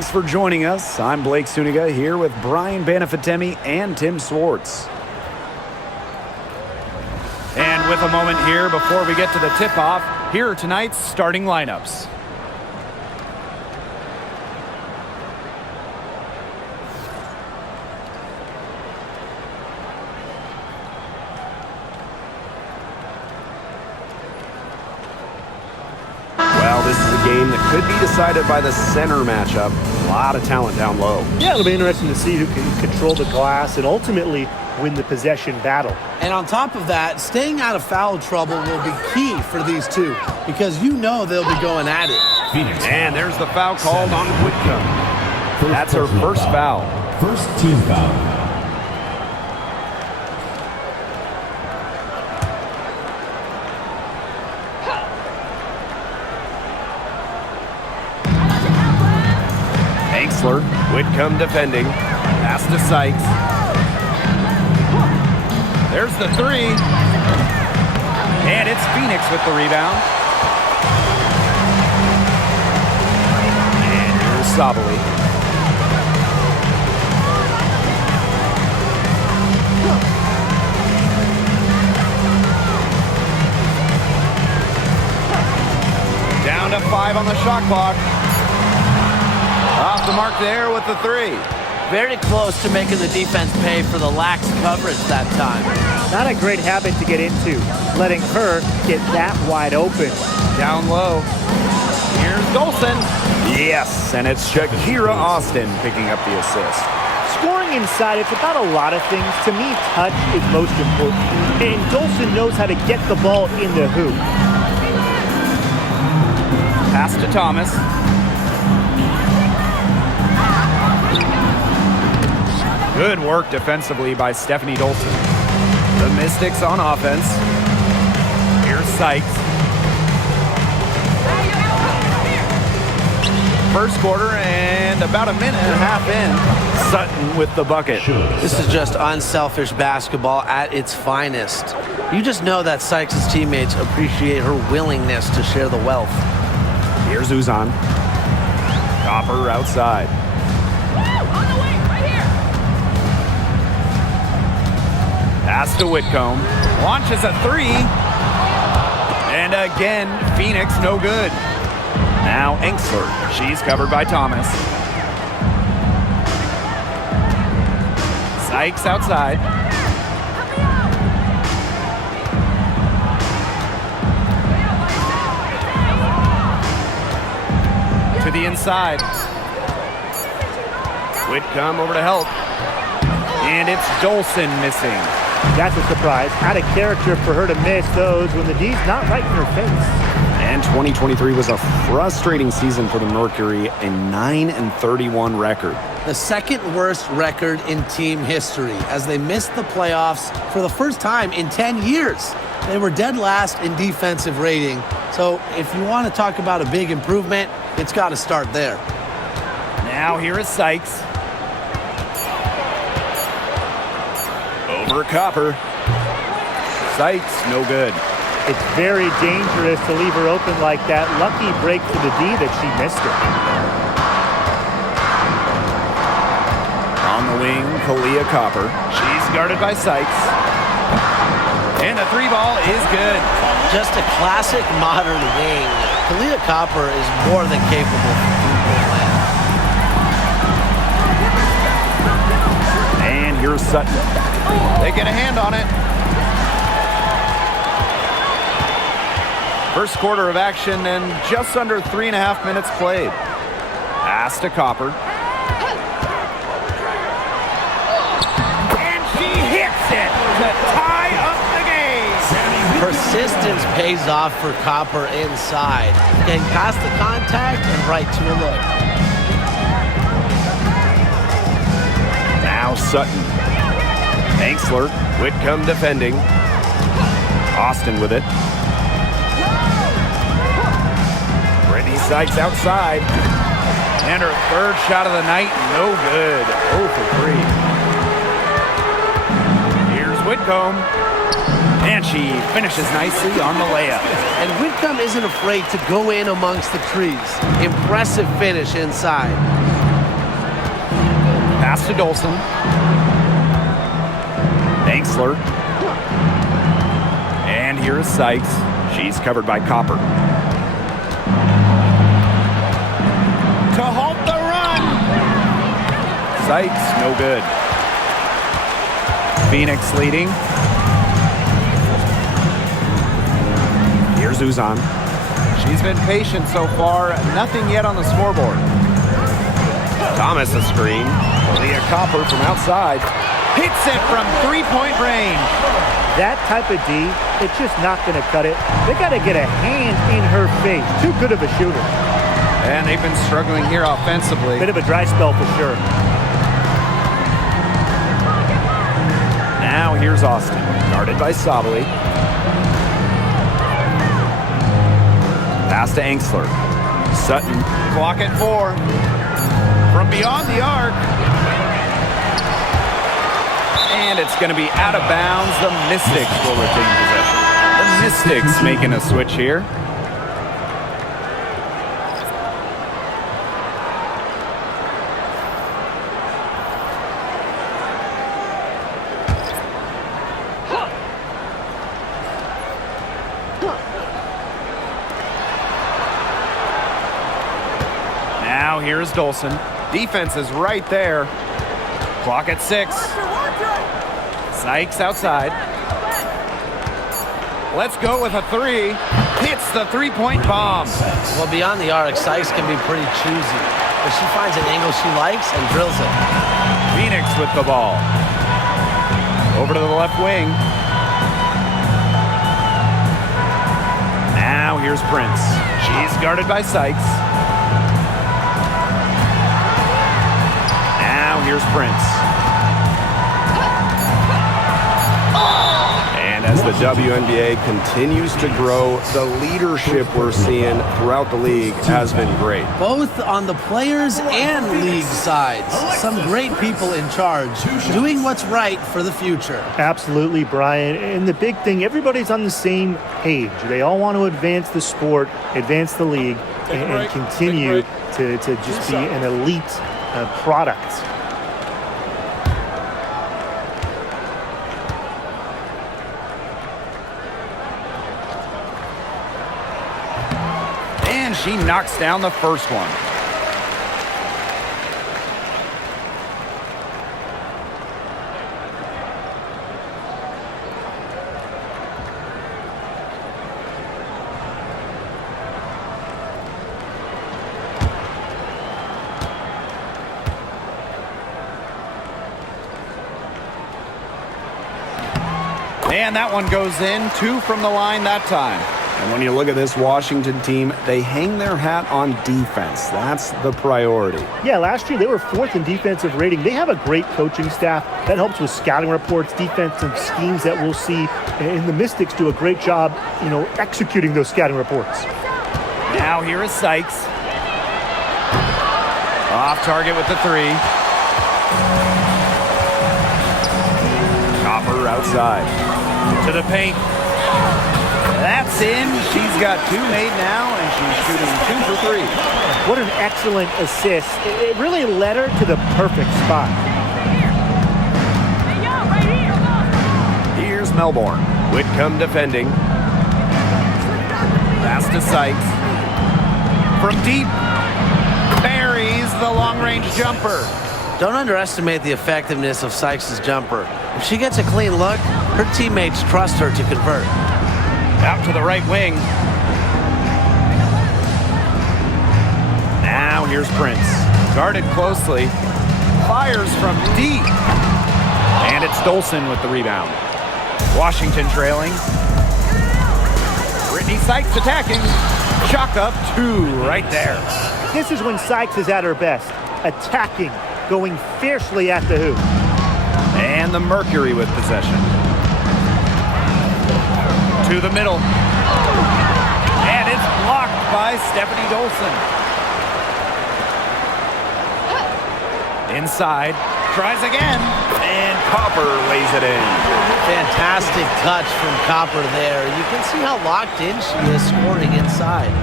Thanks for joining us. I'm Blake Suniga here with Brian Banafitemi and Tim Swartz. And with a moment here before we get to the tip-off, here are tonight's starting lineups. Well, this is a game that could be decided by the center matchup. A lot of talent down low. Yeah, it'll be interesting to see who can control the glass and ultimately win the possession battle. And on top of that, staying out of foul trouble will be key for these two because you know they'll be going at it. And there's the foul called on Whitcomb. That's her first foul. First team foul. Whitcomb defending. Pass to Sykes. There's the three. And it's Phoenix with the rebound. And here's Sabali. Down to 5 on the shot clock. Off the mark there with the three. Very close to making the defense pay for the lax coverage that time. Not a great habit to get into, letting her get that wide open. Down low. Here's Dolson. Yes, and it's Shakira Austin picking up the assist. Scoring inside, it's about a lot of things. To me, touch is most important. And Dolson knows how to get the ball in the hoop. Pass to Thomas. Good work defensively by Stephanie Dolson. The Mystics on offense. Here's Sykes. First quarter and about a minute and a half in. Sutton with the bucket. This is just unselfish basketball at its finest. You just know that Sykes' teammates appreciate her willingness to share the wealth. Here's Uzan. Copper outside. Pass to Whitcomb. Launches a three. And again, Phoenix no good. Now Enksler. She's covered by Thomas. Sykes outside. To the inside. Whitcomb over to help. And it's Dolson missing. That's a surprise. Out of character for her to miss those when the D's not right in her face. And 2023 was a frustrating season for the Mercury, a 9-31 record. The second worst record in team history as they missed the playoffs for the first time in 10 years. They were dead last in defensive rating. So if you want to talk about a big improvement, it's got to start there. Now here is Sykes. Over Copper. Sykes, no good. It's very dangerous to leave her open like that. Lucky break for the D that she missed it. On the wing, Kalia Copper. She's guarded by Sykes. And the three ball is good. Just a classic modern wing. Kalia Copper is more than capable of three-point land. And here's Sutton. They get a hand on it. First quarter of action and just under 3.5 minutes played. Pass to Copper. And she hits it to tie up the game. Persistence pays off for Copper inside. Getting past the contact and right to a look. Now Sutton. Enksler. Whitcomb defending. Austin with it. Brittany Sykes outside. And her third shot of the night, no good. 0 for 3. Here's Whitcomb. And she finishes nicely on the layup. And Whitcomb isn't afraid to go in amongst the trees. Impressive finish inside. Pass to Dolson. Engsler. And here is Sykes. She's covered by Copper. To halt the run. Sykes, no good. Phoenix leading. Here's Uzan. She's been patient so far. Nothing yet on the scoreboard. Thomas a screen. Leah Copper from outside. Hits it from three-point range. That type of D, it's just not going to cut it. They got to get a hand in her face. Too good of a shooter. And they've been struggling here offensively. Bit of a dry spell for sure. Now here's Austin. Guarded by Sabali. Pass to Engsler. Sutton. Clock at 4. From beyond the arc. And it's going to be out of bounds. The Mystics will retain possession. The Mystics making a switch here. Now here's Dolson. Defense is right there. Clock at 6. Sykes outside. Let's go with a 3. Hits the three-point bomb. Well, beyond the arc, Sykes can be pretty choosy, but she finds an angle she likes and drills it. Phoenix with the ball. Over to the left wing. Now here's Prince. She's guarded by Sykes. Now here's Prince. And as the WNBA continues to grow, the leadership we're seeing throughout the league has been great. Both on the players and league sides. Some great people in charge, doing what's right for the future. Absolutely, Brian. And the big thing, everybody's on the same page. They all want to advance the sport, advance the league, and continue to just be an elite product. And she knocks down the first one. And that one goes in. 2 from the line that time. And when you look at this Washington team, they hang their hat on defense. That's the priority. Yeah, last year they were 4th in defensive rating. They have a great coaching staff that helps with scouting reports, defensive schemes that we'll see. And the Mystics do a great job, executing those scouting reports. Now here is Sykes. Off target with the 3. Copper outside. To the paint. That's in. She's got 2 made now, and she's shooting 2 for 3. What an excellent assist. It really led her to the perfect spot. Here's Melbourne. Whitcomb defending. Pass to Sykes. From deep. Buries the long-range jumper. Don't underestimate the effectiveness of Sykes' jumper. If she gets a clean look, her teammates trust her to convert. Out to the right wing. Now here's Prince. Guarded closely. Fires from deep. And it's Dolson with the rebound. Washington trailing. Brittany Sykes attacking. Chalk up 2 right there. This is when Sykes is at her best. Attacking, going fiercely at the hoop. And the Mercury with possession. To the middle. And it's blocked by Stephanie Dolson. Inside. Tries again. And Copper lays it in. Fantastic touch from Copper there. You can see how locked in she is scoring inside.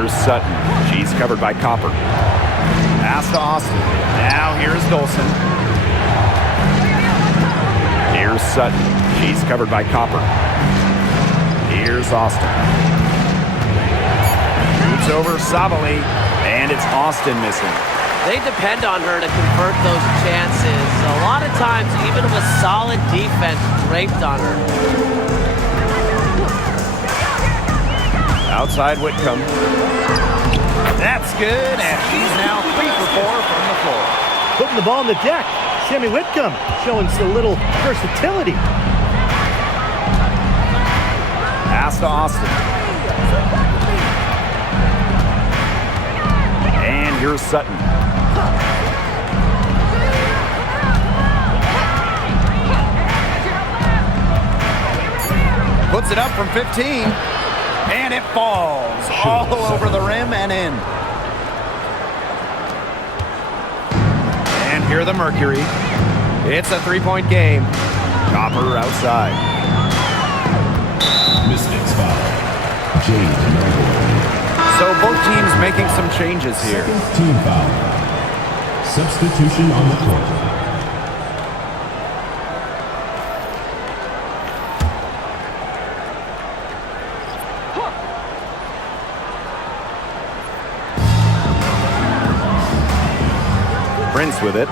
Here's Sutton. She's covered by Copper. Pass to Austin. Now here's Dolson. Here's Sutton. She's covered by Copper. Here's Austin. Shoots over Savali, and it's Austin missing. They depend on her to convert those chances. A lot of times, even with solid defense draped on her. Outside Whitcomb. That's good, and she's now 3 for 4 from the floor. Putting the ball on the deck. Sammy Whitcomb showing a little versatility. Pass to Austin. And here's Sutton. Puts it up from 15. And it falls all over the rim and in. And here the Mercury. It's a 3-point game. Copper outside. Mystics foul. Jade Neighbourhood. So both teams making some changes here. Second team foul. Substitution on the court. Prince with it.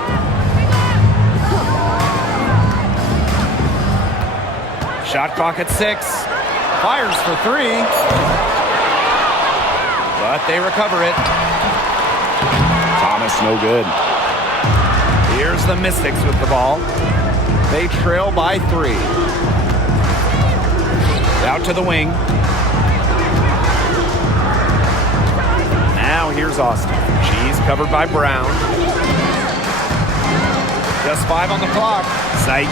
Shot clock at 6. Fires for 3. But they recover it. Thomas no good. Here's the Mystics with the ball. They trail by 3. Out to the wing. Now here's Austin. She's covered by Brown. Just 5 on the clock. Sykes.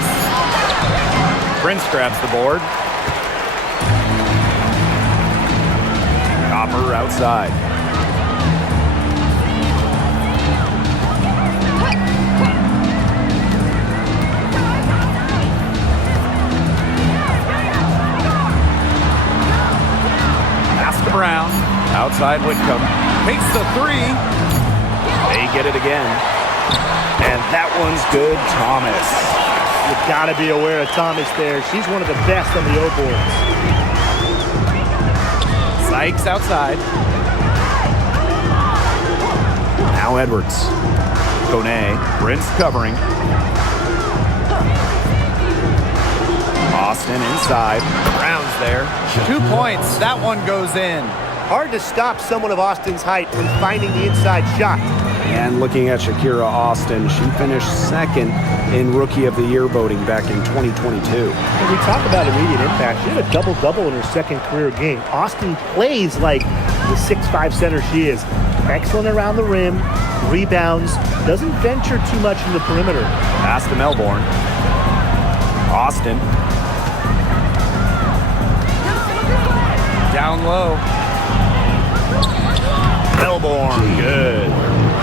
Prince grabs the board. Copper outside. Pass to Brown. Outside Whitcomb. Takes the 3. They get it again. And that one's good, Thomas. You gotta be aware of Thomas there. She's one of the best on the O boards. Sykes outside. Now Edwards. Kone. Prince covering. Austin inside. Brown's there. 2 points. That one goes in. Hard to stop someone of Austin's height from finding the inside shot. And looking at Shakira Austin, she finished 2nd in Rookie of the Year voting back in 2022. When we talk about immediate impact, she had a double-double in her 2nd career game. Austin plays like the 6'5" center she is. Excellent around the rim, rebounds, doesn't venture too much in the perimeter. Pass to Melbourne. Austin. Down low. Melbourne, good.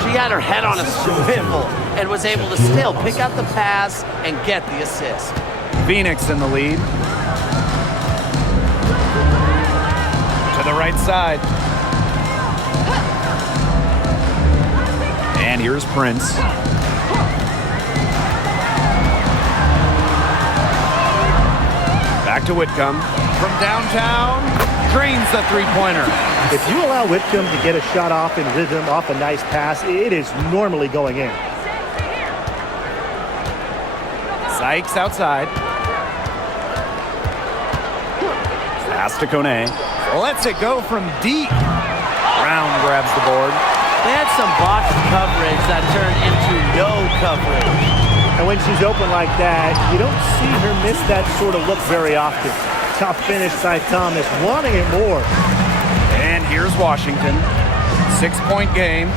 She had her head on a swivel and was able to still pick out the pass and get the assist. Phoenix in the lead. To the right side. And here's Prince. Back to Whitcomb. From downtown, drains the 3-pointer. If you allow Whitcomb to get a shot off in rhythm, off a nice pass, it is normally going in. Sykes outside. Pass to Kone. Lets it go from deep. Brown grabs the board. They had some box coverage that turned into no coverage. And when she's open like that, you don't see her miss that sort of look very often. Tough finish by Thomas, wanting it more. And here's Washington. 6-point game.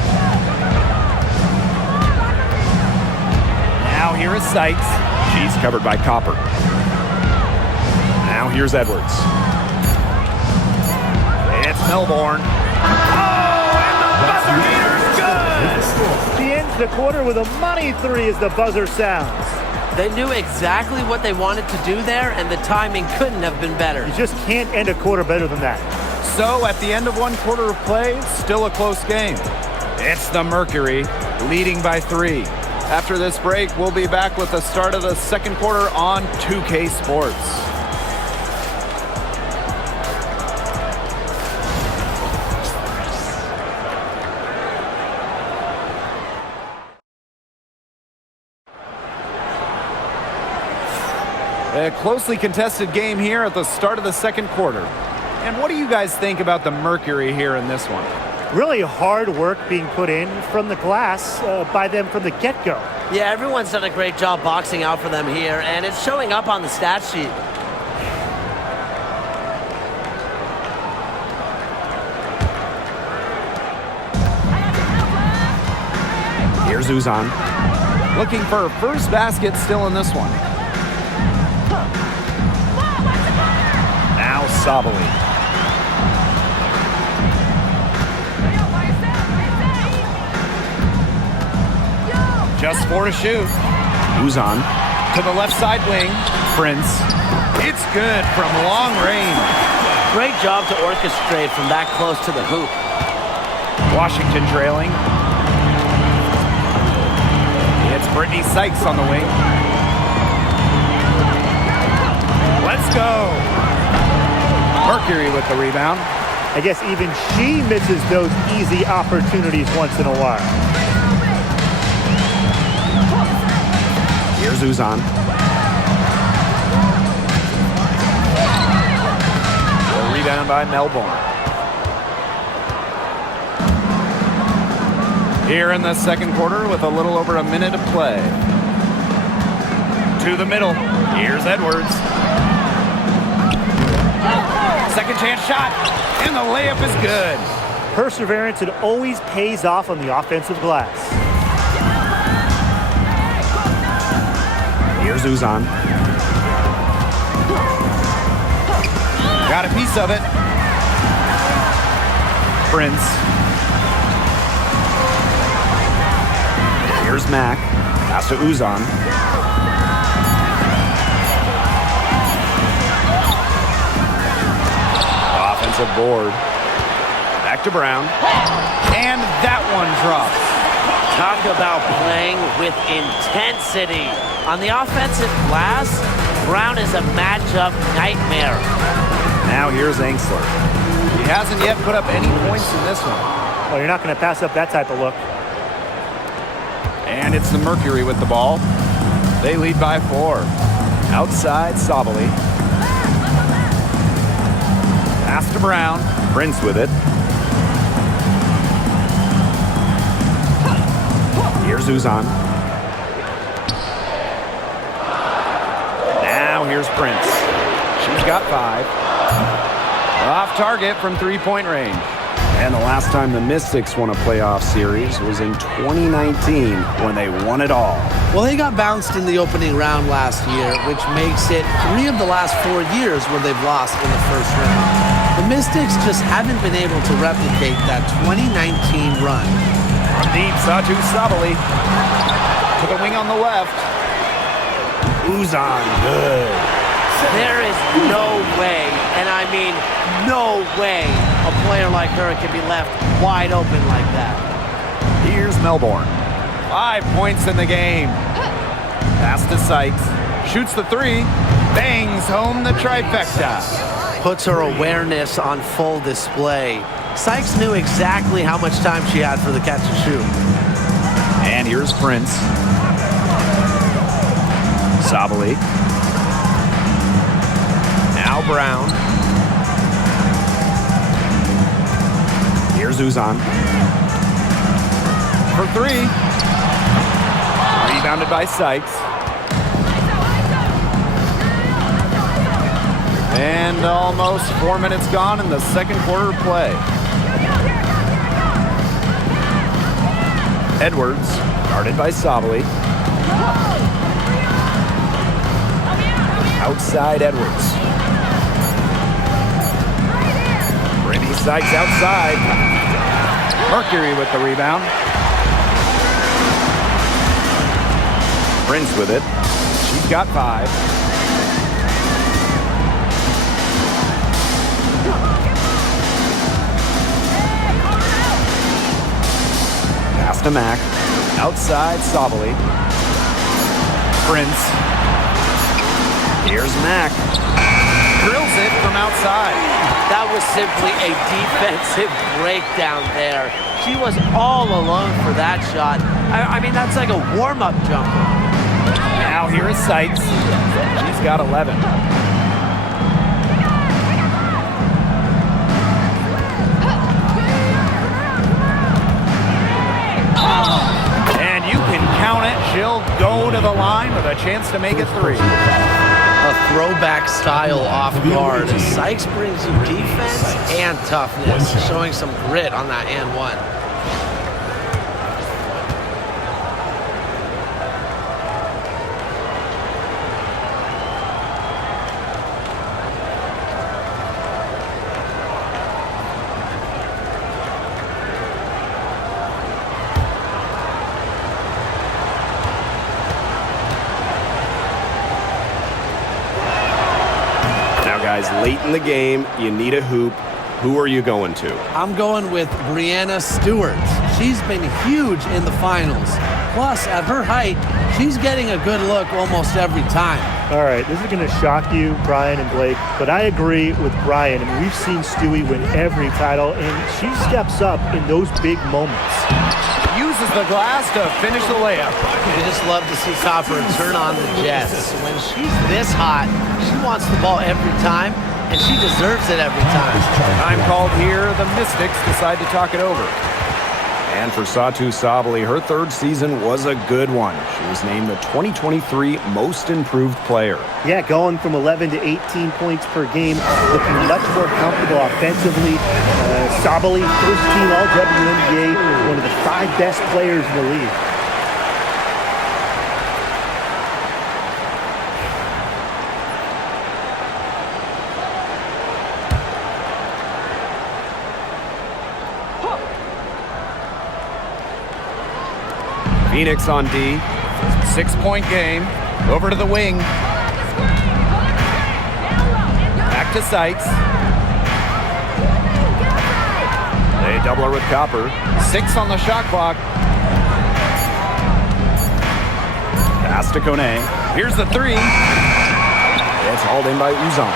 Now here is Sykes. She's covered by Copper. Now here's Edwards. It's Melbourne. Oh, and the buzzer beater's good! She ends the quarter with a money 3 as the buzzer sounds. They knew exactly what they wanted to do there, and the timing couldn't have been better. You just can't end a quarter better than that. So at the end of one quarter of play, still a close game. It's the Mercury leading by 3. After this break, we'll be back with the start of the second quarter on 2K Sports. A closely contested game here at the start of the second quarter. And what do you guys think about the Mercury here in this one? Really hard work being put in from the glass by them from the get-go. Yeah, everyone's done a great job boxing out for them here, and it's showing up on the stat sheet. Here's Uzan. Looking for a first basket still in this one. Now Sabali. Just 4 to shoot. Uzan. To the left side wing. Prince. It's good from long range. Great job to orchestrate from that close to the hoop. Washington trailing. It's Brittany Sykes on the wing. Let's go. Mercury with the rebound. I guess even she misses those easy opportunities once in a while. Here's Uzan. The rebound by Melbourne. Here in the second quarter with a little over a minute to play. To the middle. Here's Edwards. Second chance shot. And the layup is good. Perseverance, it always pays off on the offensive glass. Here's Uzan. Got a piece of it. Prince. Here's Mack. Pass to Uzan. Offensive board. Back to Brown. And that one drops. Talk about playing with intensity. On the offensive glass, Brown is a matchup nightmare. Now here's Angsler. He hasn't yet put up any points in this one. Oh, you're not going to pass up that type of look. And it's the Mercury with the ball. They lead by 4. Outside, Sabali. Pass to Brown. Prince with it. Here's Uzan. Now here's Prince. She's got 5. Off target from 3-point range. And the last time the Mystics won a playoff series was in 2019 when they won it all. Well, they got bounced in the opening round last year, which makes it 3 of the last 4 years where they've lost in the first round. The Mystics just haven't been able to replicate that 2019 run. From deep, Satu Sabali. To the wing on the left. Uzan, good. There is no way, and I mean no way, a player like her can be left wide open like that. Here's Melbourne. 5 points in the game. Pass to Sykes. Shoots the 3. Bangs home the trifecta. Puts her awareness on full display. Sykes knew exactly how much time she had for the catch and shoot. And here's Prince. Sabali. Now Brown. Here's Uzan. For 3. Rebounded by Sykes. And almost 4 minutes gone in the second quarter of play. Edwards, guarded by Sabali. Outside Edwards. Brittany Sykes outside. Mercury with the rebound. Prince with it. She's got 5. to Mack. Outside, Sabali. Prince. Here's Mack. Drills it from outside. That was simply a defensive breakdown there. She was all alone for that shot. I mean, that's like a warm-up jumper. Now here is Sykes. She's got 11. And you can count it. She'll go to the line with a chance to make it 3. A throwback style off guard. Sykes brings you defense and toughness, showing some grit on that and one. Guys, late in the game, you need a hoop. Who are you going to? I'm going with Brianna Stewart. She's been huge in the finals. Plus, at her height, she's getting a good look almost every time. All right, this is going to shock you, Brian and Blake, but I agree with Brian. I mean, we've seen Stewie win every title, and she steps up in those big moments. Uses the glass to finish the layup. I just love to see Copper turn on the Jets. When she's this hot, she wants the ball every time, and she deserves it every time. Time called here. The Mystics decide to talk it over. And for Satu Sabali, her third season was a good one. She was named the 2023 Most Improved Player. Yeah, going from 11 to 18 points per game, looking much more comfortable offensively. Sabali, first team all WNBA, one of the 5 best players in the league. Phoenix on D. 6-point game. Over to the wing. Back to Sykes. They double her with Copper. 6 on the shot clock. Pass to Kone. Here's the 3. It's hauled in by Uzan.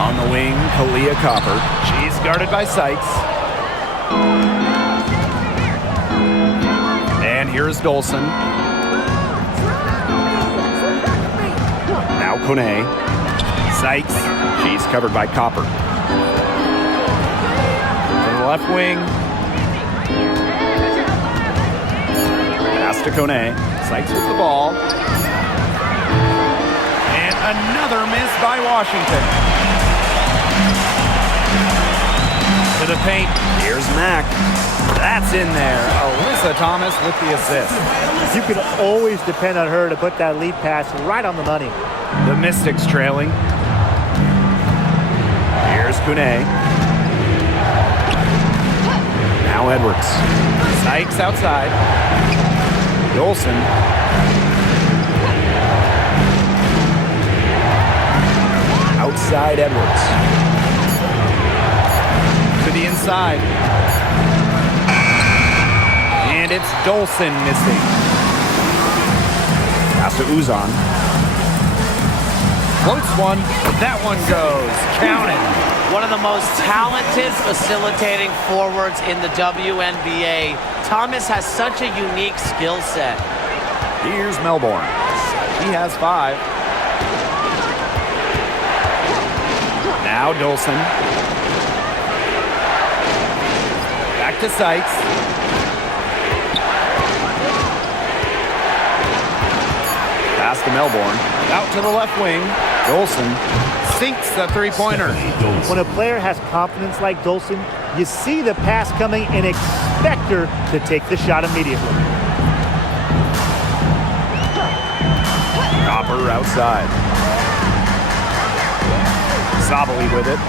On the wing, Kalia Copper. She's guarded by Sykes. And here's Dolson. Now Kone. Sykes. She's covered by Copper. To the left wing. Pass to Kone. Sykes with the ball. And another miss by Washington. To the paint. Here's Mack. That's in there. Alyssa Thomas with the assist. You can always depend on her to put that lead pass right on the money. The Mystics trailing. Here's Kune. Now Edwards. Sykes outside. Dolson. Outside Edwards. To the inside. And it's Dolson missing. Pass to Uzan. Floats one. That one goes. Count it. One of the most talented facilitating forwards in the WNBA. Thomas has such a unique skill set. Here's Melbourne. He has 5. Now Dolson. Back to Sykes. Pass to Melbourne. Out to the left wing. Dolson sinks the three-pointer. When a player has confidence like Dolson, you see the pass coming and expect her to take the shot immediately. Copper outside. Sabali with it.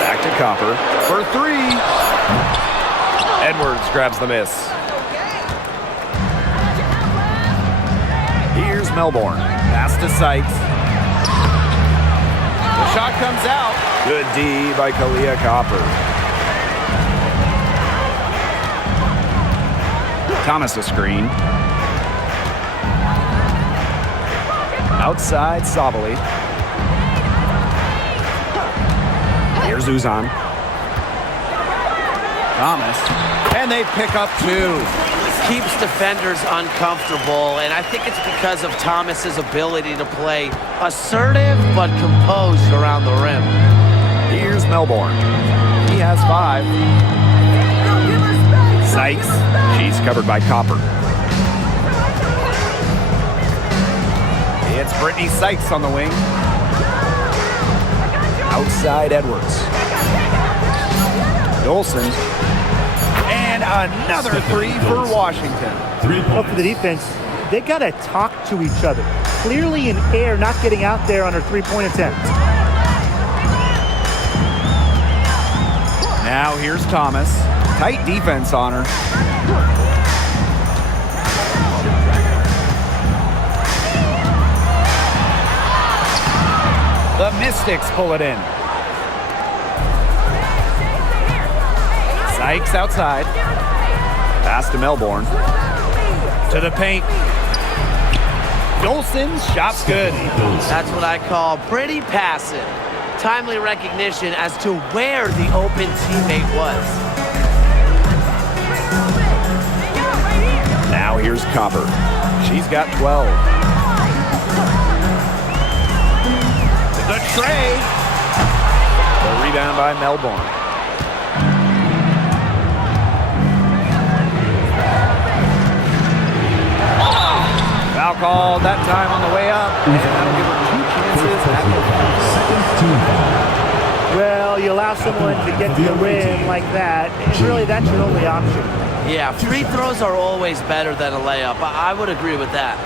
Back to Copper. For 3. Edwards grabs the miss. Here's Melbourne. Pass to Sykes. The shot comes out. Good D by Kalia Copper. Thomas a screen. Outside Sabali. Here's Uzan. Thomas. And they pick up 2. Keeps defenders uncomfortable, and I think it's because of Thomas's ability to play assertive but composed around the rim. Here's Melbourne. He has 5. Sykes. She's covered by Copper. It's Brittany Sykes on the wing. Outside Edwards. Dolson. And another 3 for Washington. 3 Well, for the points. defense, they got to talk to each other. Clearly in air, not getting out there on her three-point attempt. Now here's Thomas. Tight defense on her. The Mystics pull it in. Sykes outside. Pass to Melbourne. To the paint. Dolson's shot's good. That's what I call pretty passive. Timely recognition as to where the open teammate was. Now here's Copper. She's got 12. The tray. The rebound by Melbourne. Foul called that time on the way up. And that'll give her 2 chances at the Second team foul. Well, you allow someone to get to the rim like that, and really that's your only option. Yeah, free throws are always better than a layup. I would agree with that.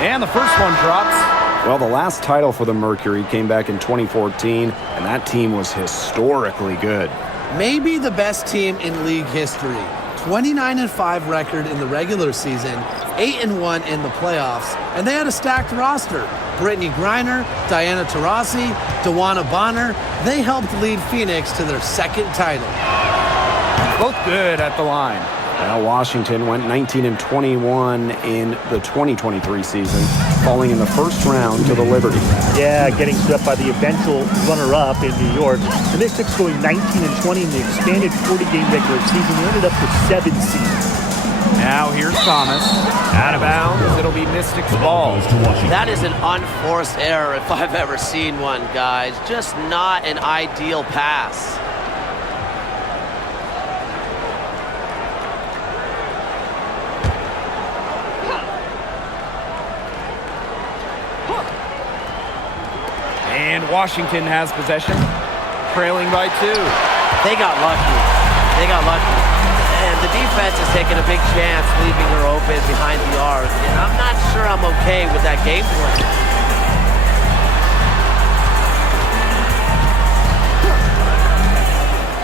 And the first one drops. Well, the last title for the Mercury came back in 2014, and that team was historically good. Maybe the best team in league history. 29-5 record in the regular season, 8-1 in the playoffs, and they had a stacked roster. Brittany Griner, Diana Taurasi, Dawana Bonner, they helped lead Phoenix to their 2nd title. Both good at the line. Well, Washington went 19-21 in the 2023 season, falling in the first round to the Liberty. Yeah, getting swept by the eventual runner-up in New York. The Mystics going 19-20 in the expanded 40-game regular season. They ended up with 7 seeds. Now here's Thomas. Out of bounds. It'll be Mystics ball. Goes to Washington. That is an unforced error if I've ever seen one, guys. Just not an ideal pass. And Washington has possession, trailing by 2. They got lucky. They got lucky. And the defense is taking a big chance leaving her open behind the arc. And I'm not sure I'm okay with that game plan.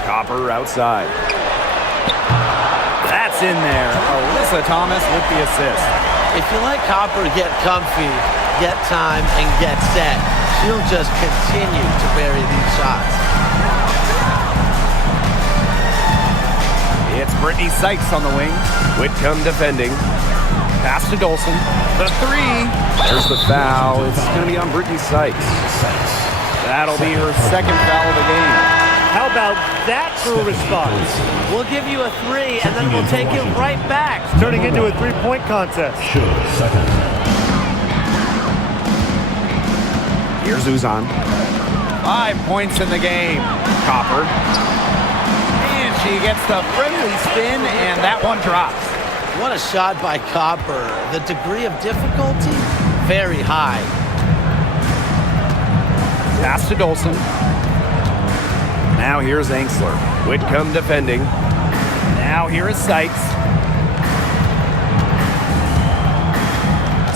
Copper outside. That's in there. Alyssa Thomas with the assist. If you let Copper get comfy, get time, and get set, she'll just continue to bury these shots. It's Brittany Sykes on the wing. Whitcomb defending. Pass to Dolson. The 3. There's the foul. It's going to be on Brittany Sykes. That'll be her 2nd foul of the game. How about that for a response? We'll give you a 3, and then we'll take it right back. Turning into a three-point contest. Should second. Here's Uzan. 5 points in the game. Copper. And she gets the friendly spin, and that one drops. What a shot by Copper. The degree of difficulty, very high. Pass to Dolson. Now here's Angsler. Whitcomb defending. Now here is Sykes.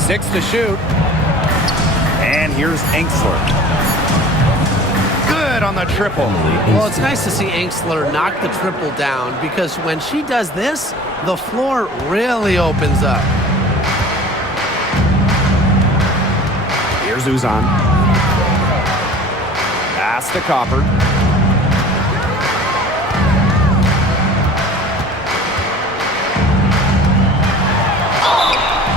6 to shoot. And here's Enxler. Good on the triple. Well, it's nice to see Enxler knock the triple down because when she does this, the floor really opens up. Here's Uzan. Pass to Copper.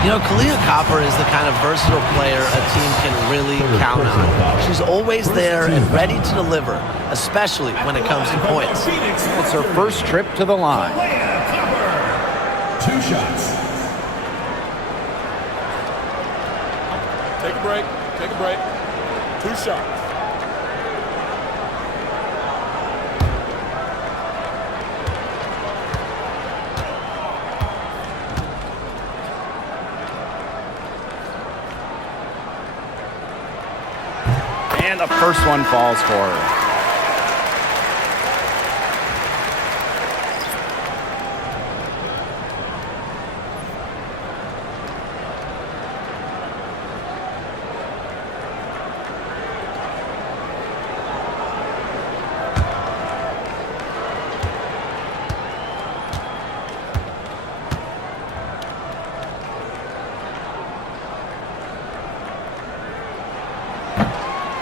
You know, Kalia Copper is the kind of versatile player a team can really count on. She's always there and ready to deliver, especially when it comes to points. It's her first trip to the line. 2 shots. Take a break. Take a break. 2 shots. And the first one falls for her.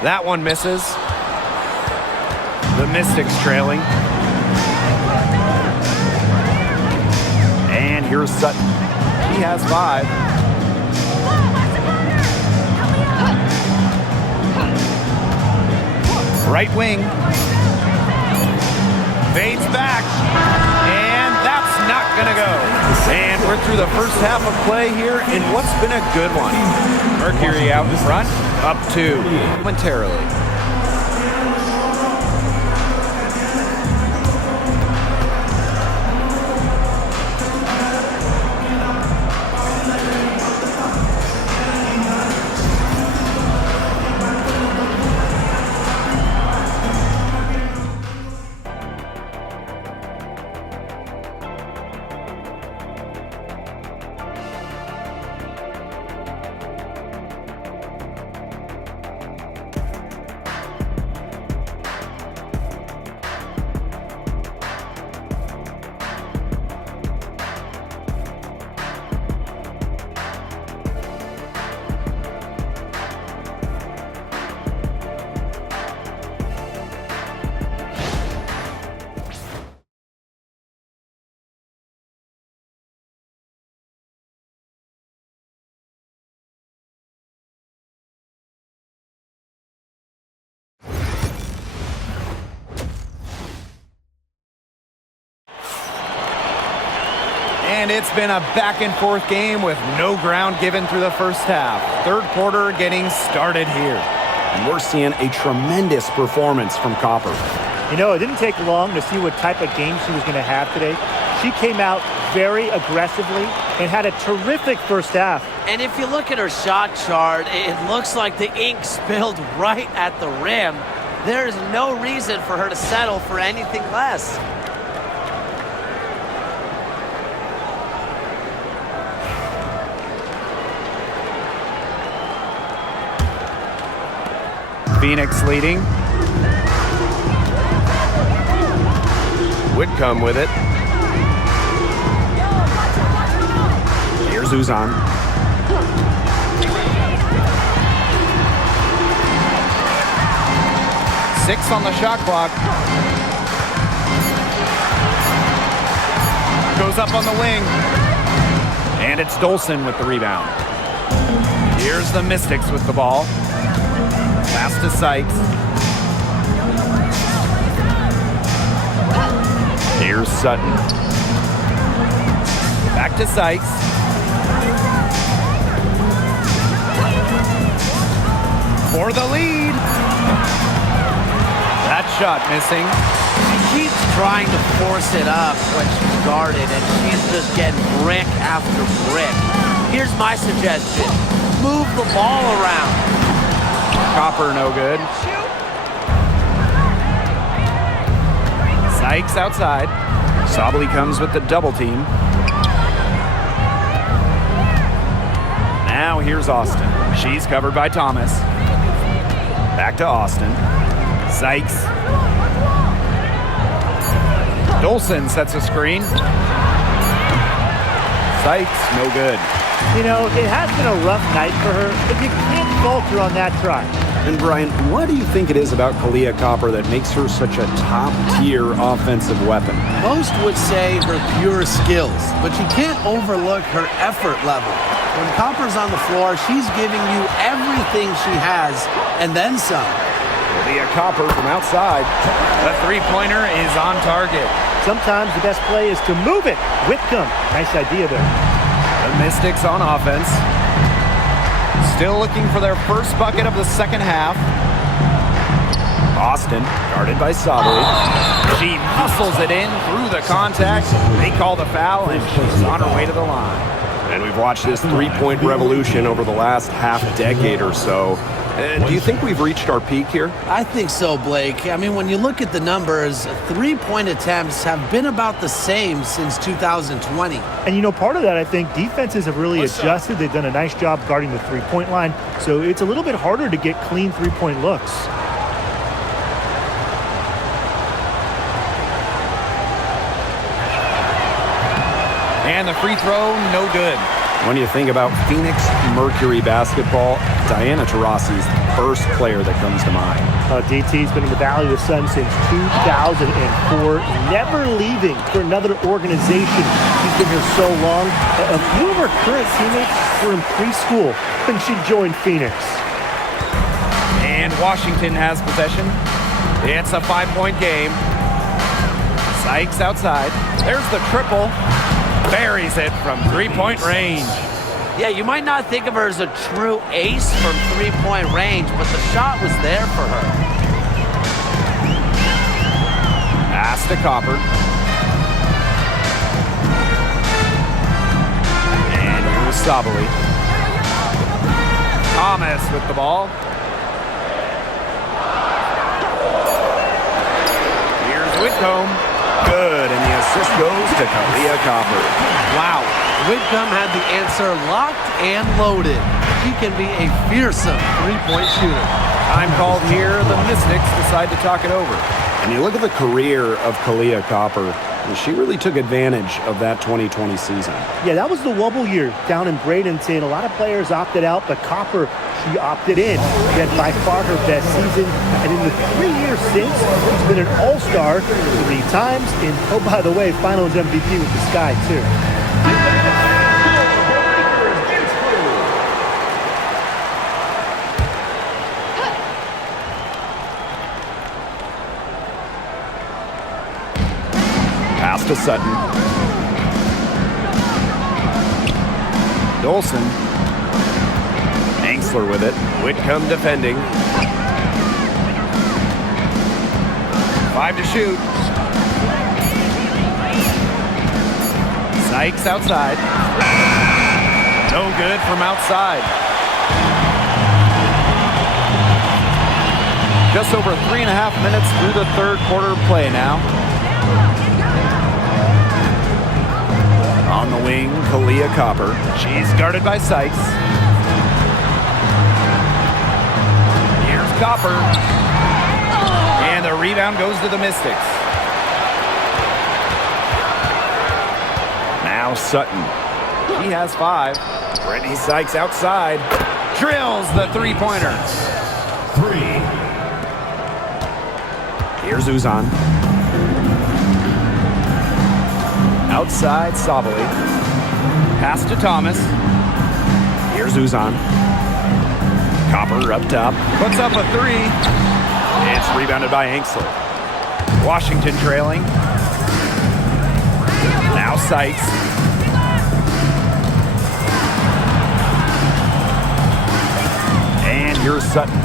That one misses. The Mystics trailing. And here's Sutton. He has 5. Right wing. Fades back. And that's not going to go. And we're through the first half of play here in what's been a good one. Mercury out in front. Up 2 momentarily. And it's been a back-and-forth game with no ground given through the first half. Third quarter getting started here. And we're seeing a tremendous performance from Copper. You know, it didn't take long to see what type of game she was going to have today. She came out very aggressively and had a terrific first half. And if you look at her shot chart, it looks like the ink spilled right at the rim. There is no reason for her to settle for anything less. Phoenix leading. Whitcomb with it. Here's Uzan. Six on the shot clock. Goes up on the wing. And it's Dolson with the rebound. Here's the Mystics with the ball. Pass to Sykes. Here's Sutton. Back to Sykes. For the lead. That shot missing. She keeps trying to force it up when she's guarded, and she's just getting brick after brick. Here's my suggestion. Move the ball around. Copper no good. Sykes outside. Sabally comes with the double team. Now here's Austin. She's covered by Thomas. Back to Austin. Sykes. Dolson sets a screen. Sykes, no good. You know, it has been a rough night for her, but you can't falter on that try. And Brian, what do you think it is about Kahleah Copper that makes her such a top-tier offensive weapon? Most would say her pure skills, but you can't overlook her effort level. When Copper's on the floor, she's giving you everything she has, and then some. Kahleah Copper from outside. The three-pointer is on target. Sometimes the best play is to move it. Whitcomb, nice idea there. The Mystics on offense. Still looking for their first bucket of the second half. Austin, guarded by Sabali. She muscles it in through the contact. They call the foul, and she's on her way to the line. And we've watched this three-point revolution over the last half-decade or so. Do you think we've reached our peak here? I think so, Blake. I mean, when you look at the numbers, three-point attempts have been about the same since 2020. And you know, part of that, I think, defenses have really adjusted. They've done a nice job guarding the three-point line, so it's a little bit harder to get clean three-point looks. And the free throw, no good. When you think about Phoenix Mercury basketball, Diana Taurasi's the first player that comes to mind. DT's been in the Valley of the Sun since 2004, never leaving for another organization. She's been here so long. A few of her current teammates were in preschool when she joined Phoenix. And Washington has possession. It's a 5-point game. Sykes outside. There's the triple. Buries it from three-point range. Yeah, you might not think of her as a true ace from three-point range, but the shot was there for her. Pass to Copper. And here's Sabali. Thomas with the ball. Here's Whitcomb. Good, and the assist goes to Kahleah Copper. Wow, Whitcomb had the answer locked and loaded. She can be a fearsome three-point shooter. Time called here. The Mystics decide to talk it over. And you look at the career of Kahleah Copper, and she really took advantage of that 2020 season. Yeah, that was the wobble year down in Bradenton. A lot of players opted out, but Copper, she opted in. She had by far her best season. And in the 3 years since, she's been an all-star 3 times. And, oh, by the way, finals MVP with the Sky, too. Pass to Sutton. Dolson. Angsler with it. Whitcomb defending. 5 to shoot. Sykes outside. No good from outside. Just over 3.5 minutes through the third quarter of play now. On the wing, Kahleah Copper. She's guarded by Sykes. Here's Copper. And the rebound goes to the Mystics. Now Sutton. He has 5. Brittany Sykes outside. Drills the three-pointer. 3. Here's Uzan. Outside, Sabali. Pass to Thomas. Here's Uzan. Copper up top. Puts up a 3. It's rebounded by Angsler. Washington trailing. Now Sykes. And here's Sutton.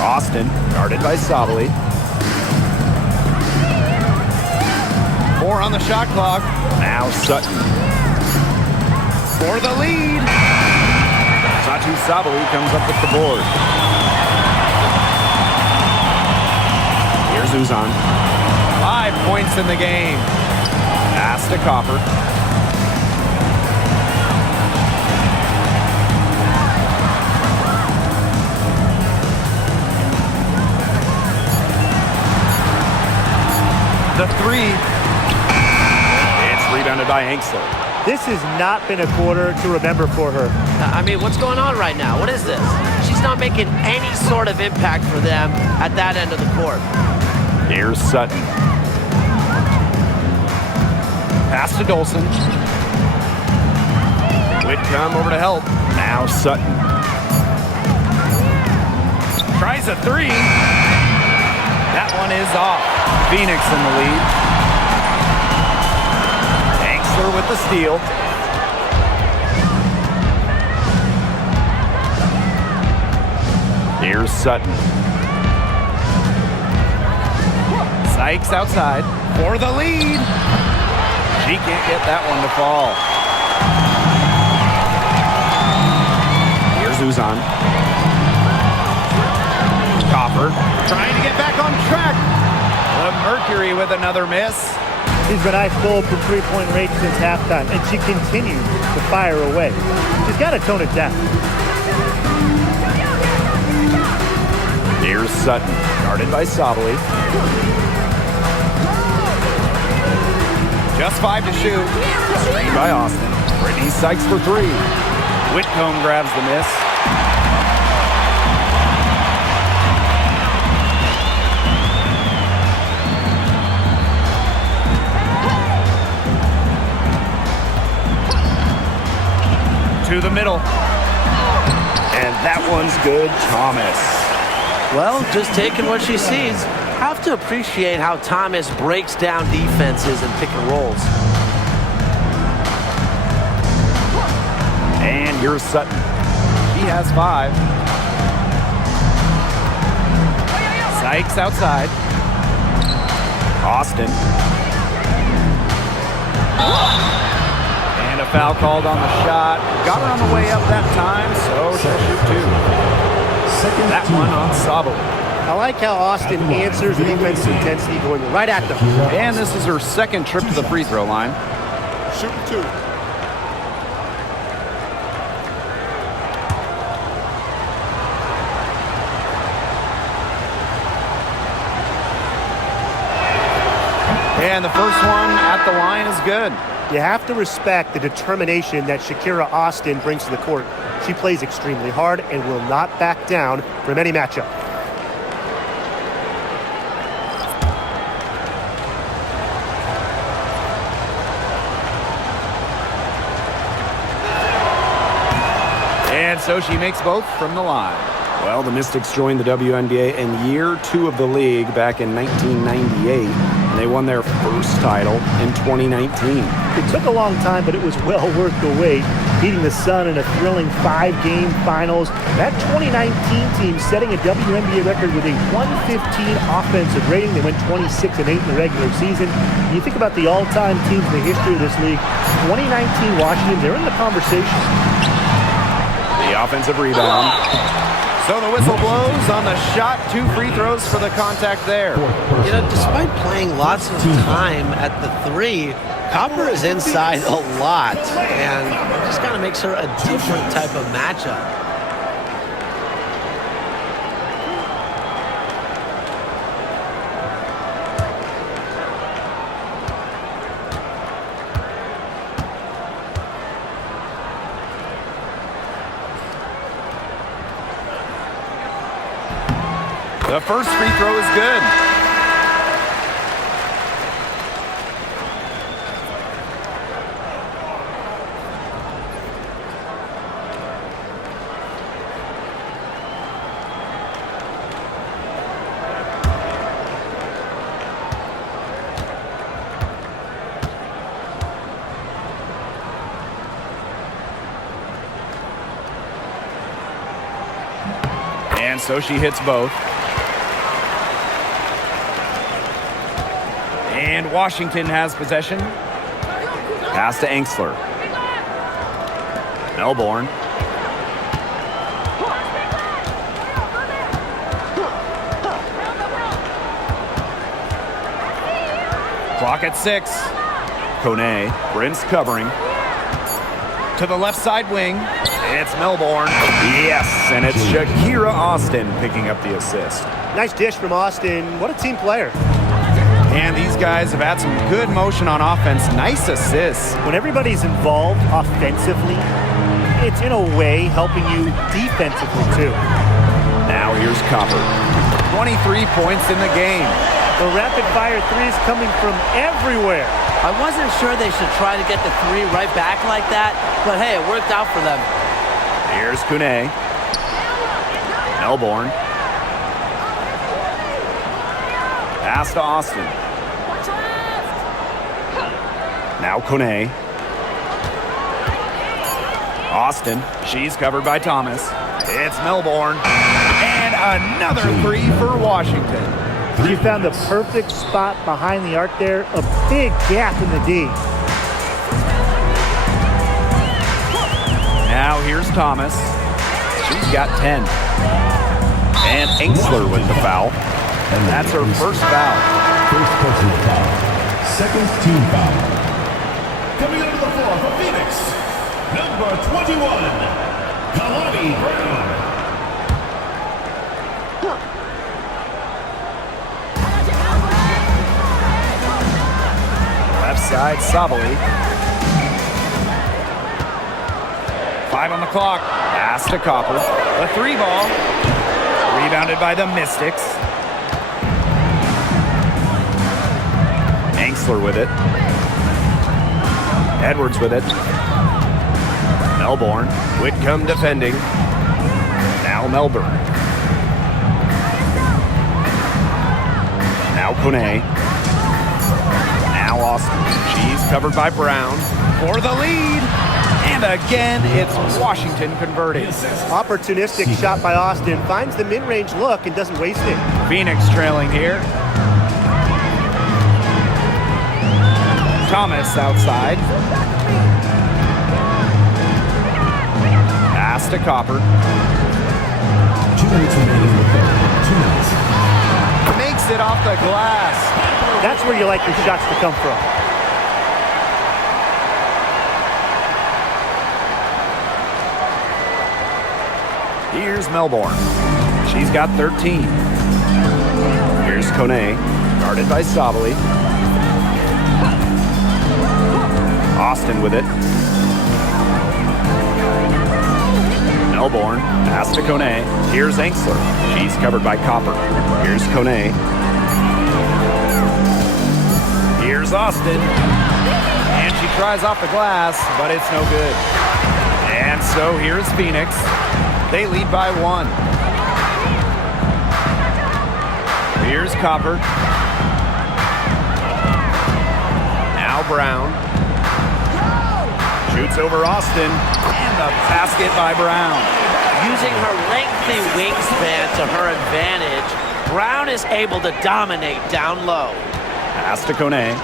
Austin, guarded by Sabali. 4 on the shot clock. Now Sutton. For the lead. Satu Sabali comes up with the board. Here's Uzan. 5 points in the game. Pass to Copper. The three. It's rebounded by Angstler. This has not been a quarter to remember for her. I mean, what's going on right now? What is this? She's not making any sort of impact for them at that end of the court. Here's Sutton. Pass to Dolson. Whitcomb over to help. Now Sutton. Tries a three. That one is off. Phoenix in the lead. Angstler with the steal. Here's Sutton. Sykes outside for the lead. She can't get that one to fall. Here's Uzan. Copper trying to get back on track. The Mercury with another miss. She's been ice cold from three-point range since halftime, and she continues to fire away. She's got to tone it down. Here's Sutton, guarded by Sabali. Just 5 to shoot. Screen by Austin. Brittany Sykes for three. Whitcomb grabs the miss. To the middle. And that one's good, Thomas. Well, just taking what she sees. Have to appreciate how Thomas breaks down defenses and pick and rolls. And here's Sutton. She has 5. Sykes outside. Austin. And a foul called on the shot. Got her on the way up that time, so she'll shoot 2. That one on Sabali. I like how Austin answers the defensive intensity going right at them. And this is her second trip to the free throw line. Shooting 2. And the first one at the line is good. You have to respect the determination that Shakira Austin brings to the court. She plays extremely hard and will not back down from any matchup. And so she makes both from the line. Well, the Mystics joined the WNBA in year 2 of the league back in 1998. And they won their first title in 2019. It took a long time, but it was well worth the wait, beating the Sun in a thrilling 5-game finals. That 2019 team setting a WNBA record with a 115 offensive rating. They went 26-8 in the regular season. When you think about the all-time teams in the history of this league, 2019 Washington, they're in the conversation. The offensive rebound. So the whistle blows on the shot. 2 free throws for the contact there. You know, despite playing lots of time at the 3, Copper is inside a lot, and just kind of makes her a different type of matchup. The first free throw is good. And so she hits both. And Washington has possession. Pass to Angstler. Melbourne. Clock at 6. Kone. Prince covering. To the left side wing. It's Melbourne. Yes, and it's Shakira Austin picking up the assist. Nice dish from Austin. What a team player. And these guys have had some good motion on offense. Nice assists. When everybody's involved offensively, it's in a way helping you defensively too. Now here's Copper. 23 points in the game. The rapid-fire threes coming from everywhere. I wasn't sure they should try to get the three right back like that, but hey, it worked out for them. Here's Kune. Melbourne. Pass to Austin. Now Kone. Austin. She's covered by Thomas. It's Melbourne. And another three for Washington. She found the perfect spot behind the arc there. A big gap in the D. Now here's Thomas. She's got 10. And Engsler with the foul. And That's her first foul. First personal foul. Second team foul. Coming onto the floor for Phoenix, number 21, Kalani Brown. Left side, Sabali. 5 on the clock. Pass to Copper. The three ball. Rebounded by the Mystics. Engsler with it. Edwards with it. Melbourne. Whitcomb defending. Now Melbourne. Now Kone. Now Austin. She's covered by Brown for the lead. And again, it's Washington converting. Opportunistic shot by Austin. Finds the mid-range look and doesn't waste it. Phoenix trailing here. Thomas outside. Pass to Copper. 2 minutes remaining in the third. 2 minutes. Makes it off the glass. That's where you like your shots to come from. Here's Melbourne. She's got 13. Here's Kone. Guarded by Sabali. Austin with it. Melbourne. Pass to Kone. Here's Engsler. She's covered by Copper. Here's Kone. Here's Austin. And she tries off the glass, but it's no good. And so here's Phoenix. They lead by 1. Here's Copper. Now Brown. Shoots over Austin. And the basket by Brown. Using her lengthy wingspan to her advantage, Brown is able to dominate down low. Pass to Kone.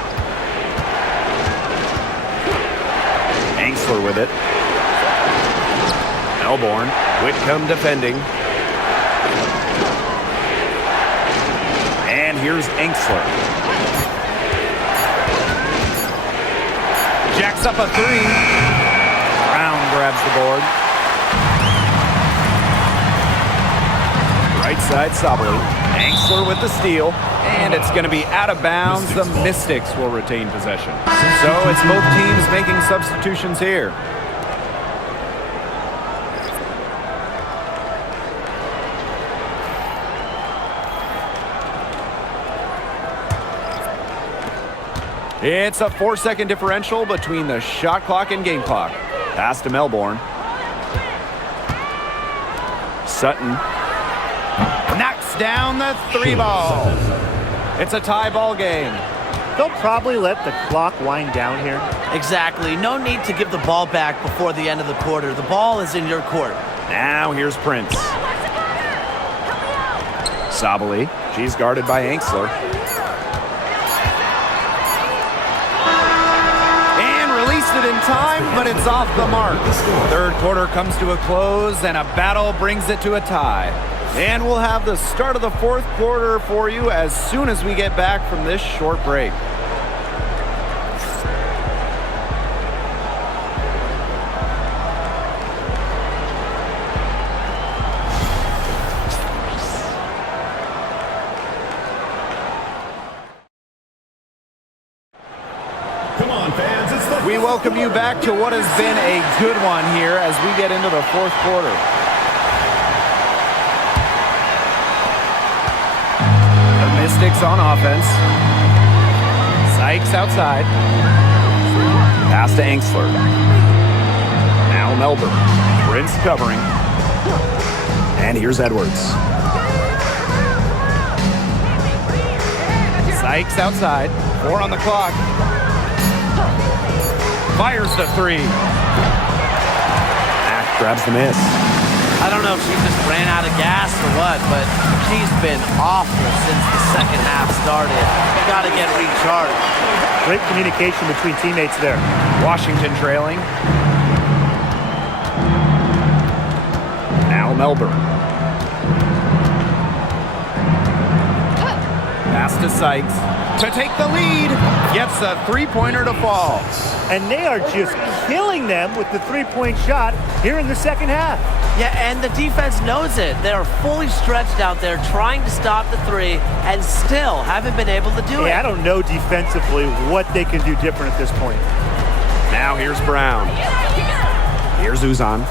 Engsler with it. Melbourne. Whitcomb defending. And here's Engsler. Jacks up a three. Brown grabs the board. Right side, Sabali. Engsler with the steal. And it's going to be out of bounds. The Mystics will retain possession. So it's both teams making substitutions here. It's a 4-second differential between the shot clock and game clock. Pass to Melbourne. Sutton. Knocks down the three ball. It's a tie ball game. They'll probably let the clock wind down here. Exactly. No need to give the ball back before the end of the quarter. The ball is in your court. Now here's Prince. Sabali. She's guarded by Engsler. It in time, but it's off the mark. Third quarter comes to a close, and a battle brings it to a tie. And we'll have the start of the fourth quarter for you as soon as we get back from this short break. on, fans. It's the We welcome you back to what has been a good one here as we get into the fourth quarter. The Mystics on offense. Sykes outside. Pass to Angsler. Now Melbourne. Prince covering. And here's Edwards. Sykes outside. 4 on the clock. Fires the 3. Mack grabs the miss. I don't know if she just ran out of gas or what, but she's been awful since the second half started. You got to get recharged. Great communication between teammates there. Washington trailing. Now Melbourne. Pass to Sykes to take the lead. Gets a three-pointer to fall. And they are just killing them with the three-point shot here in the second half. Yeah, and the defense knows it. They're fully stretched out there trying to stop the 3 and still haven't been able to do it. Yeah, I don't know defensively what they can do different at this point. Now here's Brown. Here's Uzan.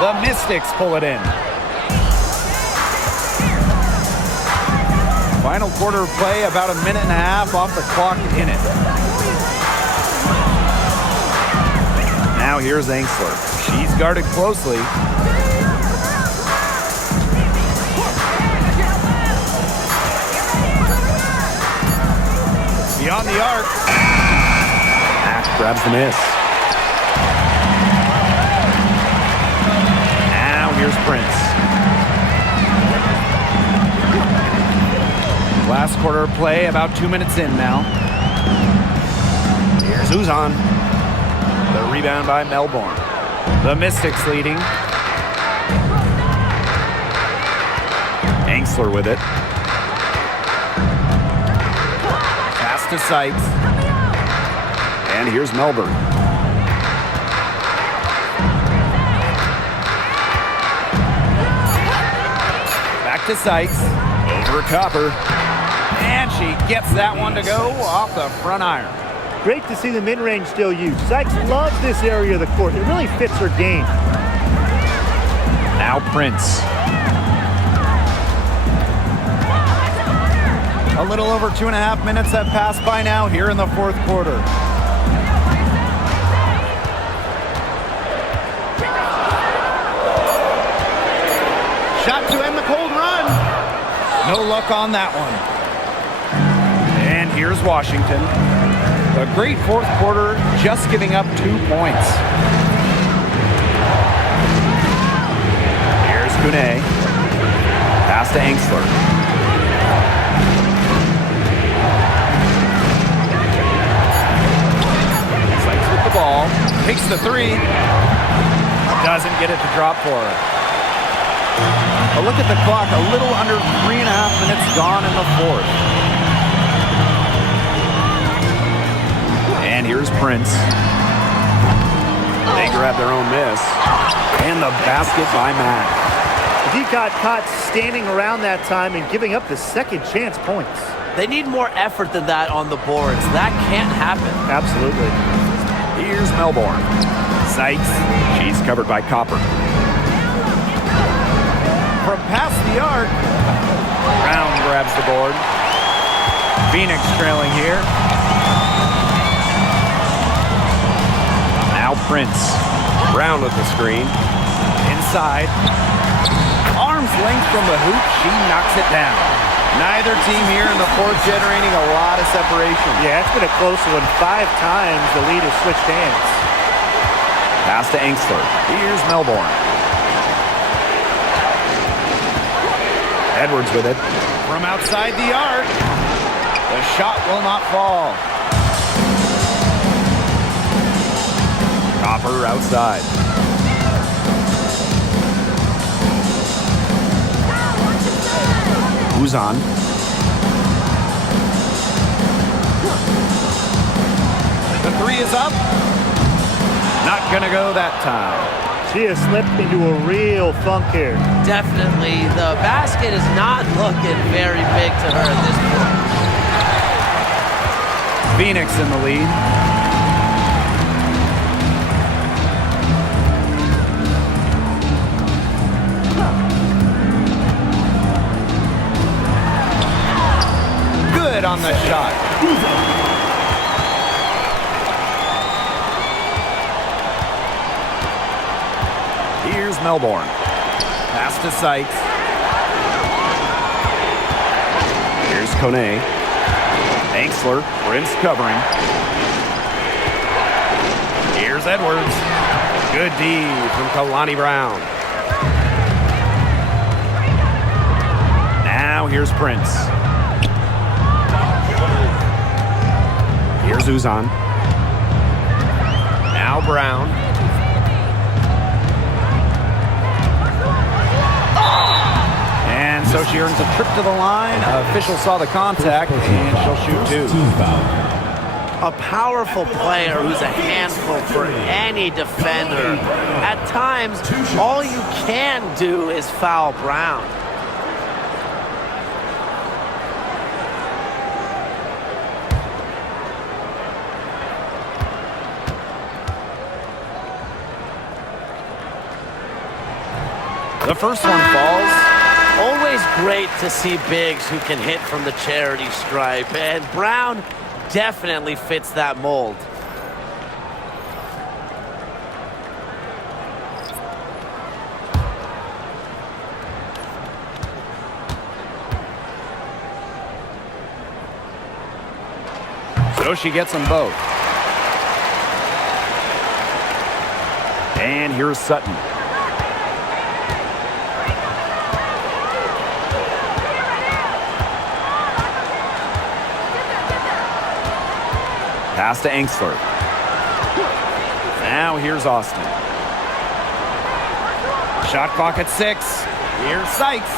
The Mystics pull it in. Final quarter of play, about a minute and a half off the clock in it. Now here's Angsler. She's guarded closely. Beyond the arc. Mack grabs the miss. Now here's Prince. Last quarter of play, about 2 minutes in now. Here's Uzan. The rebound by Melbourne. The Mystics leading. Angsler with it. Pass to Sykes. And here's Melbourne. Back to Sykes. Over Copper. And she gets that one to go off the front iron. Great to see the mid-range still used. Sykes loves this area of the court. It really fits her game. Now Prince. A little over 2.5 minutes have passed by now here in the fourth quarter. Shot to end the cold run. No luck on that one. And here's Washington. A great fourth quarter, just giving up 2 points. Here's Kune. Pass to Angsler. Sykes with the ball. Takes the 3. Doesn't get it to drop for her. But look at the clock. A little under 3.5 minutes gone in the fourth. And here's Prince. They grab their own miss. And the basket by Mack. He got caught standing around that time and giving up the second chance points. They need more effort than that on the boards. That can't happen. Absolutely. Here's Melbourne. Sykes. She's covered by Copper. From past the arc, Brown grabs the board. Phoenix trailing here. Now Prince. Brown with the screen. Inside. Arm's length from the hoop. She knocks it down. Neither team here in the fourth generating a lot of separation. Yeah, it's been a close one. 5 times the lead has switched hands. Pass to Angsler. Here's Melbourne. Edwards with it. From outside the arc, the shot will not fall. Copper outside. Uzan. The 3 is up. Not gonna go that time. She has slipped into a real funk here. Definitely. The basket is not looking very big to her at this point. Phoenix in the lead. Good on the shot. Here's Melbourne. Pass to Sykes. Here's Kone. Angsler, Prince covering. Here's Edwards. Good D from Kalani Brown. Now here's Prince. Here's Uzan. Now Brown. And so she earns a trip to the line. Official saw the contact, and she'll shoot two. Team foul. A powerful player who's a handful for any defender. At times, all you can do is foul Brown. The first one falls. Always great to see bigs who can hit from the charity stripe, and Brown definitely fits that mold. So she gets them both. And here's Sutton. Pass to Angsler. Now here's Austin. Shot clock at 6. Here's Sykes.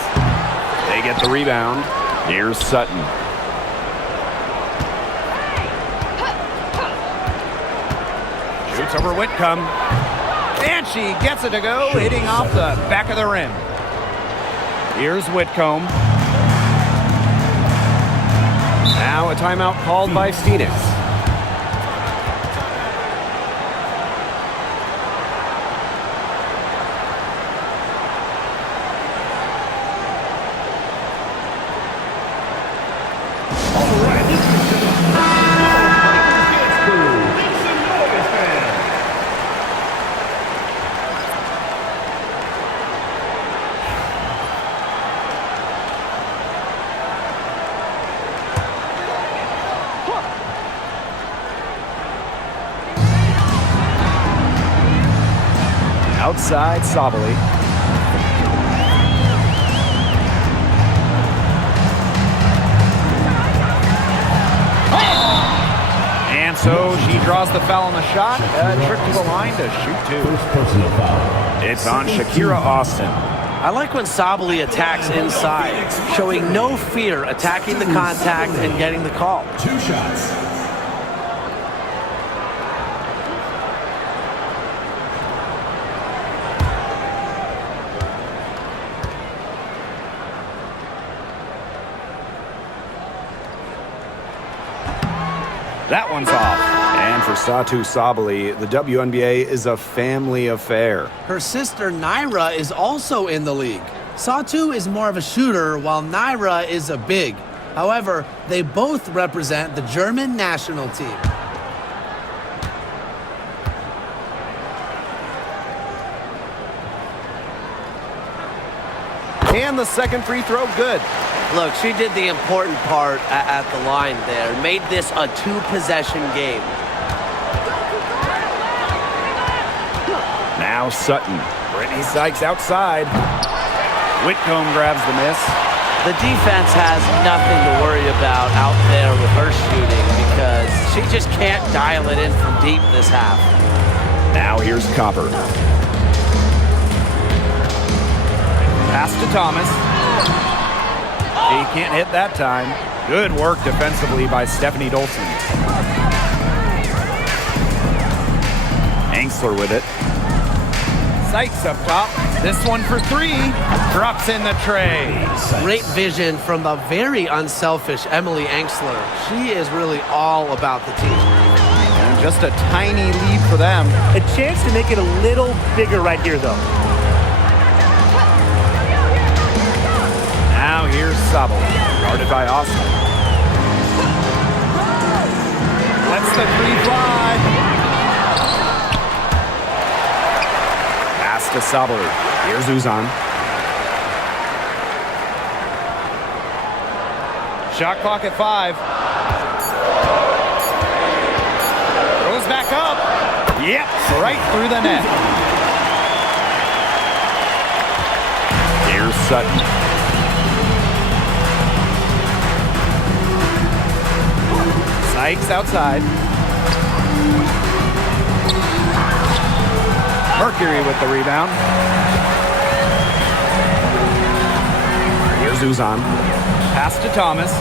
They get the rebound. Here's Sutton. Shoots over Whitcomb. And she gets it to go, hitting off the back of the rim. Here's Whitcomb. Now a timeout called by Phoenix. Outside Sabali. And so she draws the foul on the shot. A trip to the line to shoot two. First personal foul. It's on Shakira Austin. I like when Sabali attacks inside, showing no fear attacking the contact and getting the call. 2 shots. That one's off. And for Satu Sabali, the WNBA is a family affair. Her sister Naira is also in the league. Satu is more of a shooter while Naira is a big. However, they both represent the German national team. And the second free throw, good. Look, she did the important part at the line there. Made this a 2-possession game. Now Sutton. Brittany Sykes outside. Whitcomb grabs the miss. The defense has nothing to worry about out there with her shooting because she just can't dial it in from deep this half. Now here's Copper. Pass to Thomas. He can't hit that time. Good work defensively by Stephanie Dolson. Angsler with it. Sykes up top. This one for three. Drops in the tray. Great vision from the very unselfish Emily Engsler. She is really all about the team. And just a tiny lead for them. A chance to make it a little bigger right here, though. Now here's Sabal, guarded by Austin. Lets the three fly. Pass to Sabal. Here's Uzan. Shot clock at 5. Goes back up. Yep, right through the net. Here's Sutton. Sykes outside. Mercury with the rebound. Here's Uzan. Pass to Thomas.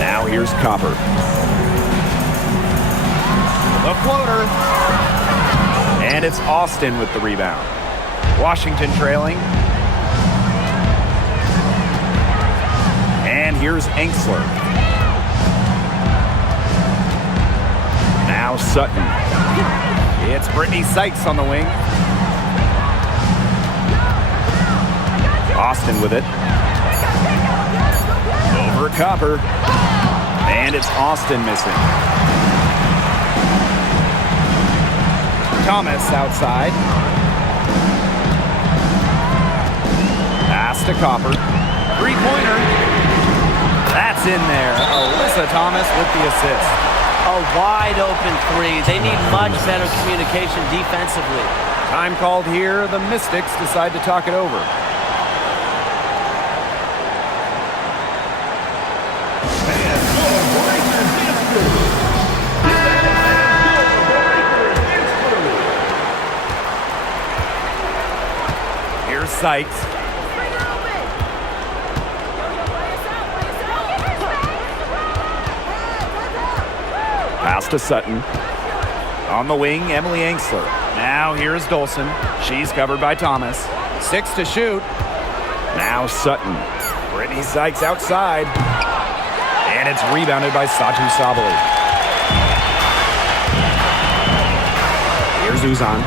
Now here's Copper. The floater. And it's Austin with the rebound. Washington trailing. And here's Engsler. Now Sutton. It's Brittany Sykes on the wing. Austin with it. Over Copper. And it's Austin missing. Thomas outside. Pass to Copper. Three-pointer. That's in there. Alyssa Thomas with the assist. A wide open three. They need much better communication defensively. Time called here. The Mystics decide to talk it over. Here's Sykes. Pass to Sutton. On the wing, Emily Engsler. Now here's Dolson. She's covered by Thomas. 6 to shoot. Now Sutton. Brittany Sykes outside. And it's rebounded by Satu Sabali. Here's Uzan.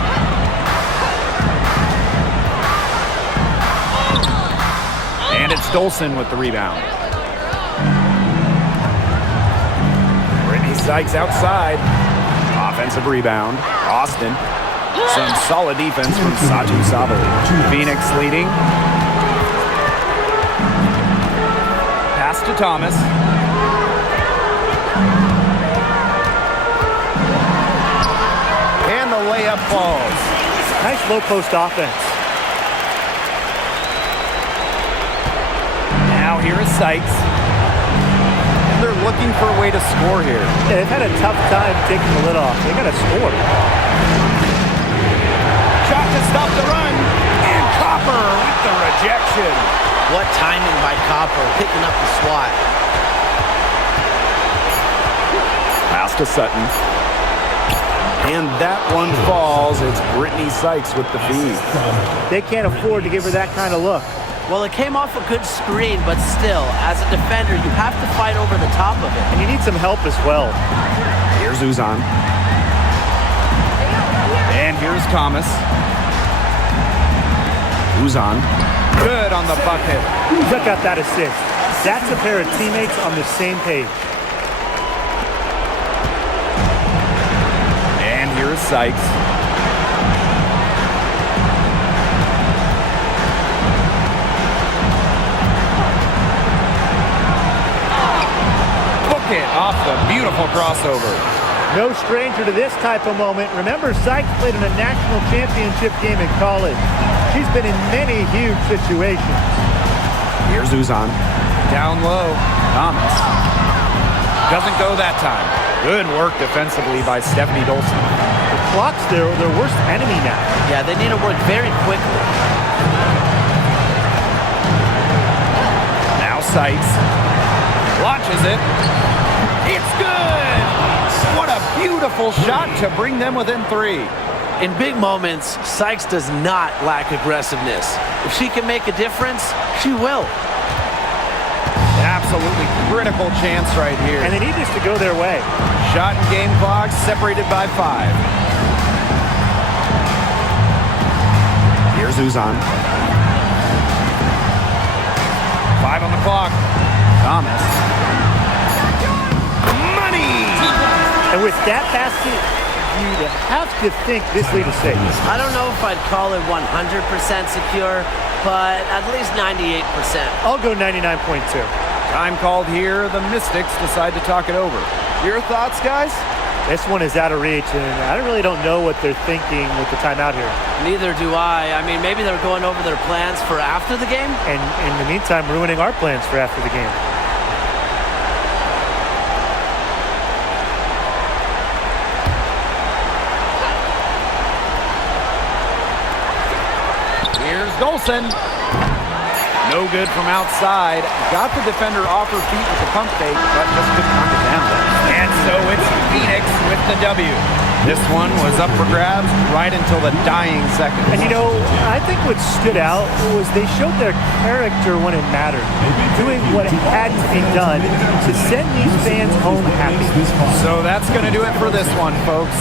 And it's Dolson with the rebound. Brittany Sykes outside. Offensive rebound. Austin. Some solid defense from Satu Sabali. Phoenix leading. Pass to Thomas. And the layup falls. Nice low post offense. Now here is Sykes. And they're looking for a way to score here. Yeah, they've had a tough time taking the lid off. They got to score. Shot to stop the run. And Copper with the rejection. What timing by Copper, picking up the swat. Pass to Sutton. And that one falls. It's Brittany Sykes with the feed. They can't afford to give her that kind of look. Well, it came off a good screen, but still, as a defender, you have to fight over the top of it. And you need some help as well. Here's Uzan. And here's Thomas. Uzan. Good on the bucket. Check out that assist. That's a pair of teammates on the same page. And here's Sykes. Book it off the beautiful crossover. No stranger to this type of moment. Remember, Sykes played in a national championship game in college. She's been in many huge situations. Here's Uzan. Down low, Thomas. Doesn't go that time. Good work defensively by Stephanie Dolson. The clock's their worst enemy now. Yeah, they need to work very quickly. Now Sykes launches it. It's good! What a Beautiful shot to bring them within 3. In big moments, Sykes does not lack aggressiveness. If she can make a difference, she will. An absolutely critical chance right here. And they need this to go their way. Shot and game clock separated by 5. Here's Uzan. 5 on the clock. Thomas. Money! And with that basket, you'd have to think this lead is safe. I don't know if I'd call it 100% secure, but at least 98%. I'll go 99.2. Time called here. The Mystics decide to talk it over. Your thoughts, guys? This one is out of reach, and I really don't know what they're thinking with the timeout here. Neither do I. I mean, maybe they're going over their plans for after the game. And in the meantime, ruining our plans for after the game. Here's Dolson. No good from outside. Got the defender off her feet with the pump fake, but just couldn't knock it down. And so it's Phoenix with the W. This one was up for grabs right until the dying seconds. And you know, I think what stood out was they showed their character when it mattered, doing what had to be done to send these fans home happy. So that's going to do it for this one, folks.